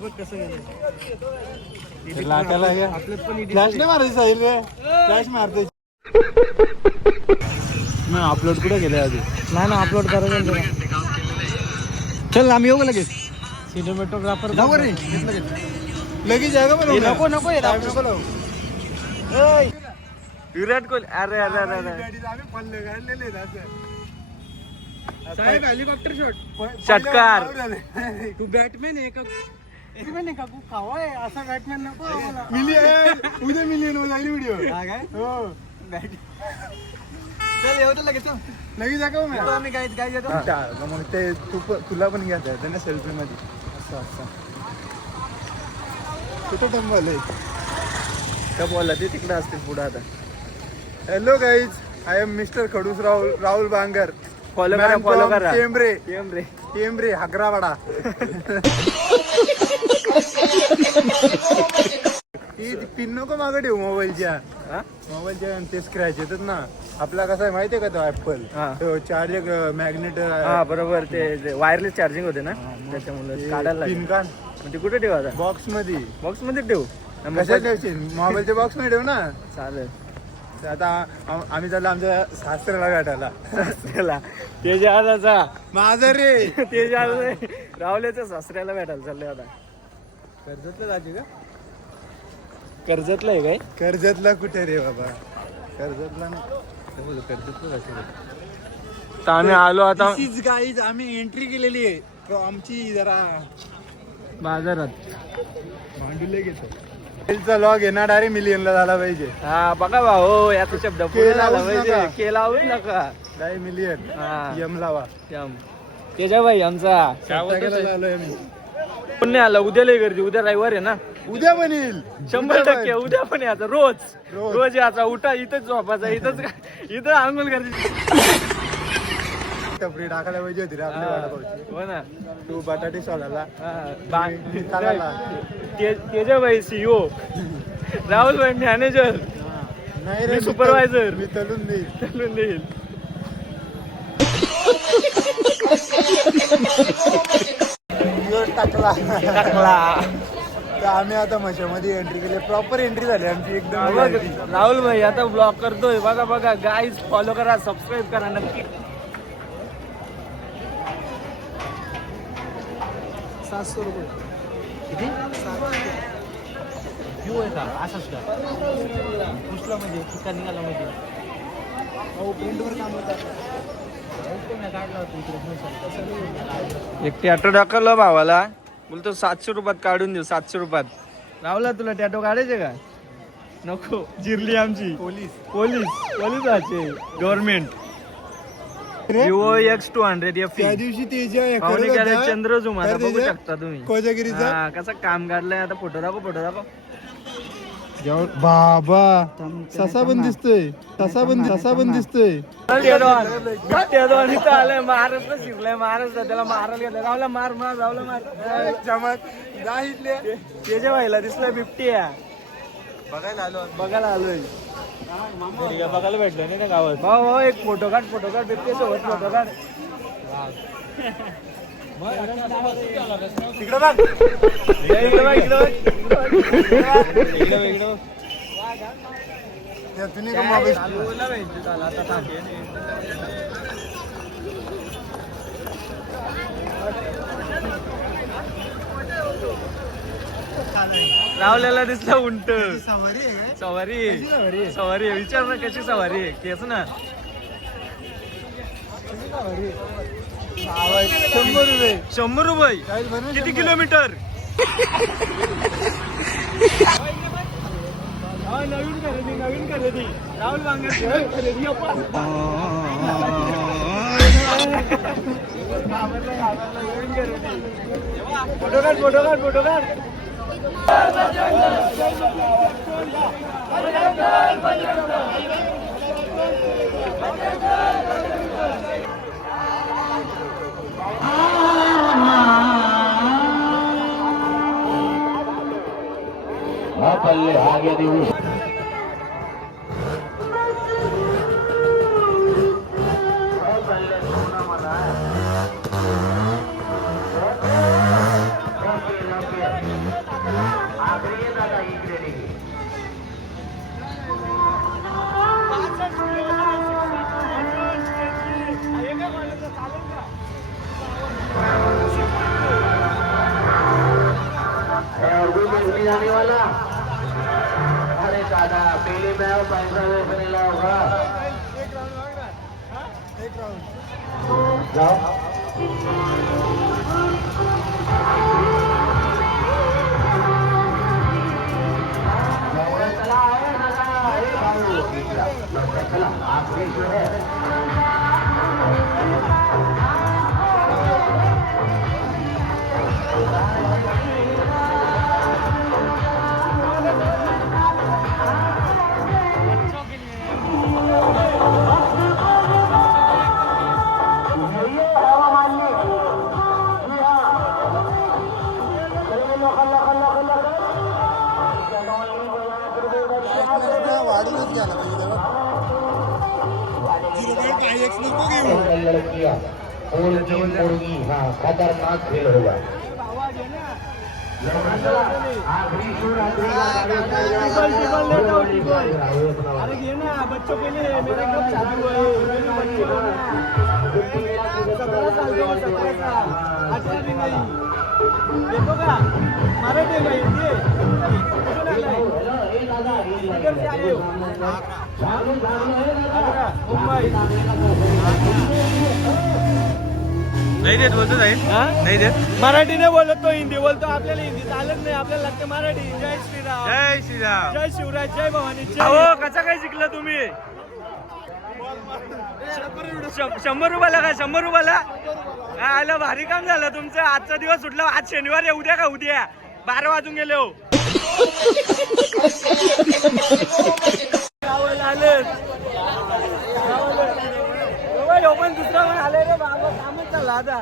बघ कसं गेलं फ्लॅश नाही मारायची साहिल रे फ्लॅश मारते ना अपलोड कुठे गेले आधी नाही ना अपलोड करायचं चल आम्ही येऊ लगेच सिनेमॅटोग्राफर जाऊ रे लगेच जागा पण नको नको विराट कोहली अरे अरे अरे साहेब हेलिकॉप्टर शॉट षटकार. तू बॅटमॅन आहे का काकू खावा आहे असा बॅटमॅन नको आम्हाला. मिलियन उद्या मिलियन जाईल व्हिडिओ हो चल येऊ तर लगेच लगेच जागा मग आम्ही काय काय घेतो मग ते तुला पण घ्यायचं आहे ना सेल्फी मध्ये असं असं कुठं टंबल आहे का बोलला ते तिकडे असतील पुढे आता hello guys I am mister खडूस राहुल बांगर फॉलो करा टेंबरे टेंबरे टेंबरे हगरावाडा पिन नको मागं ठेवू मोबाईलच्या ते स्क्रॅच येतात ना आपला कसं आहे माहितीये का तो ऍपल तो चार्ज मॅग्नेट हा बरोबर ते वायरलेस चार्जिंग होते ना त्याच्यामुळे काढायला पिन काढ म्हणजे कुठे ठेवा आता बॉक्स मध्ये ठेवू कशात ठेवशील मोबाईलच्या बॉक्स मध्ये ठेव ना चालेल आता आम्ही चाललो आमच्या सासऱ्याला गाठायला सासऱ्याला तेजाचा माझा रे तेजा रावल्याच्या सासऱ्याला भेटायला चाललंय आता कर्जतला जायचे का कर्जतला आहे काय कर्जतला कुठे रे बाबा कर्जतला नाही कर्जतला जायचं तर आम्ही आलो आता गाईज आम्ही एंट्री केलेली आहे आमची जरा बाजारात भांडुले घेतो लॉग येणार डायरेक्ट मिलियनला झाला पाहिजे हा बघा भाऊ याचा शब्द पुढे झाला पाहिजे केला होत नका डायरेक्ट मिलियन हा यम लावा तेजा भाई आमचा पुण्य आला उद्या लय गर्दी उद्या रविवार आहे ना उद्या बनेल 100% उद्या पण याचा रोज याचा उठा इथंच झोपायचा इथं आंघोळ करायची टपरी टाकायला पाहिजे होती रे आपल्या वाडापावची हो ना तू बटाटे सोलाला तेजा भाई सीईओ राहुल भाई मॅनेजर नाही मी सुपरवायझर मी तलून देईल टाकला तर आम्ही आता मशामध्ये एंट्री केली प्रॉपर एंट्री झाली आमची एकदम राहुल भाई आता ब्लॉग करतोय बघा गाईज फॉलो करा सबस्क्राईब करा नक्की 700 रुपये किती क्यू आहे का असाच का पुसला म्हणजे चिक्का निघाला म्हणजे प्रिंटवर काम होतं एक टॅटो टाकलं भावाला बोलतो 700 रुपयात काढून देऊ 700 रुपयात राहुला तुला टॅटो काढायचे का नको जिरली आमची पोलीस गव्हर्नमेंट विवो X200 त्या दिवशी तेजा चंद्रझूम आता बघू शकता तुम्ही कोजागिरीचा कसं काम काढलंय आता फोटो दाखव बाबा ससा पण दिसतोय आलाय महाराष्ट्र शिरलाय महाराष्ट्र त्याला मारायला गेलं रावला मार चमक जाहितले तेजा व्हायला दिसलाय बिबटी बघायला आलोय बघायला भेटलं नाही त्या गावात भाऊ एक फोटो काढ बिबटी सोबत फोटो काढ रावल्याला दिसला उंट सवारी विचार ना कशी सवारी आहे केस ना 100 रुपये किती किलोमीटर नवीन खरेदी राहुल बांगर खरेदी फोटो काढ ಹಾಗೆ ನೀವು वाढूनच घ्यायला खतरनाक खेल होगा अरे ये ना बच्चों के लिए मेरा कब चालू है मेरे बच्चे को ना 17 साल के 17 साल 18 भी नहीं देखो का मराठी में हिंदी इधर से आए हो मुंबई नाही देत बोलतो साहेब नाही देत मराठी नाही बोलत तो हिंदी बोलतो आपल्याला हिंदी चालत नाही आपल्याला लागते मराठी जय श्रीराम जय श्रीराम जय शिवराय जय भवानी अहो कसा काय शिकला तुम्ही 100 रुपयाला का 100 रुपयाला आलं भारी काम झालं तुमचं आजचा दिवस सुटला आज शनिवार आहे उद्या का उद्या 12 वाजून गेले हो पण दुसरा पण आले रे बाबा कामच चालला आता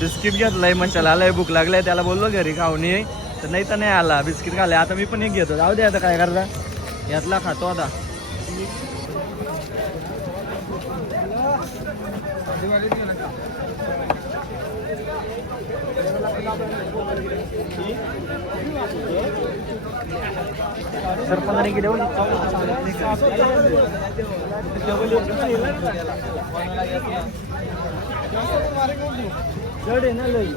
बिस्किट घेतलाय मग चला भूक लागलाय त्याला बोललो घरी खाऊन ये तर नाही आला बिस्किट खाल्लाय आता मी पण एक घेतो जाऊ दे आता काय करता यातला खातो आता सरपंचाने गेले जड आहे ना लई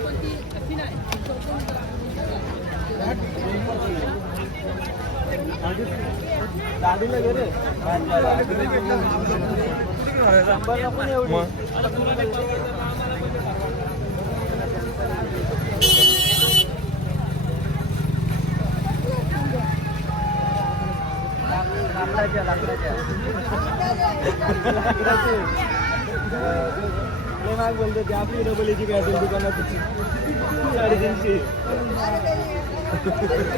दादीला गे रे लाकडाच्या बोलतो ते आपली डबलीची काय असेल दुकानात 350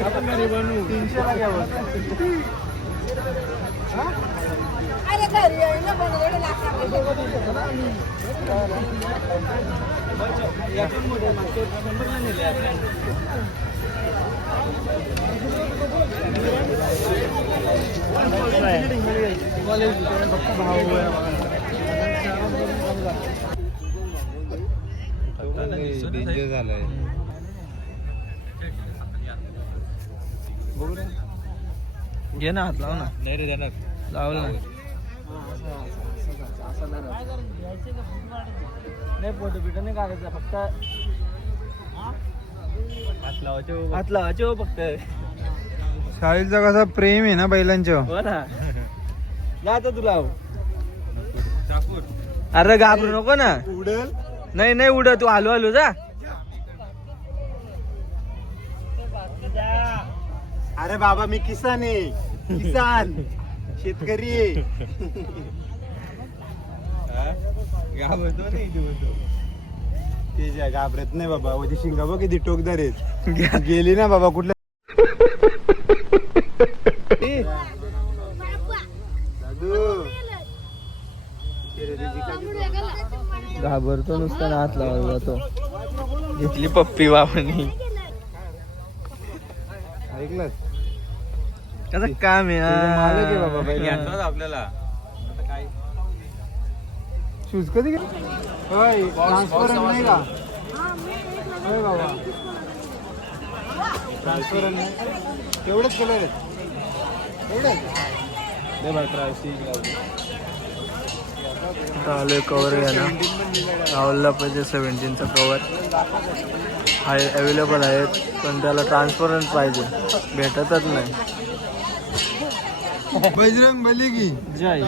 आपण घरी बनवू 300 ला घ्यावं अरे घरी ना बनवले यातून मोठे मागचे 100 ला नेले कॉलेज फक्त भाव झालंय घे ना हात लाव ना नाही रे जाणार लावलं ना नाही फोटो बिटो नाही काढायचा फक्त हात लावायचे हो फक्त साहिलचा कसा प्रेम आहे ना बैलांच्या हो ना जातो तुला अरे घाबरू नको ना उडल नाही उड तू आलो जा अरे बाबा मी किसान आहे किसान शेतकरी आहे ते जे घाबरत नाही बाबा ओजी शिंगा बघ किती टोकदार आहेत गेली ना बाबा कुठल्या दादू घाबरतो नुसता हात लावला जातो घेतली पप्पी बाबांनी ऐकलं कसं काम आहे मालक आहे बाबा बैल. आपल्याला शूज कधी ट्रान्सफरंट नाही का होय बाबा ट्रान्सफरंट नाही तेवढेच कलर आहेत तेवढेच आलोय कवर घ्यायला. राहुलला पाहिजे 17चा कवर आहे, अवेलेबल आहेत पण त्याला ट्रान्सपरंट पाहिजे, भेटतच नाही. बजरंग बली की जय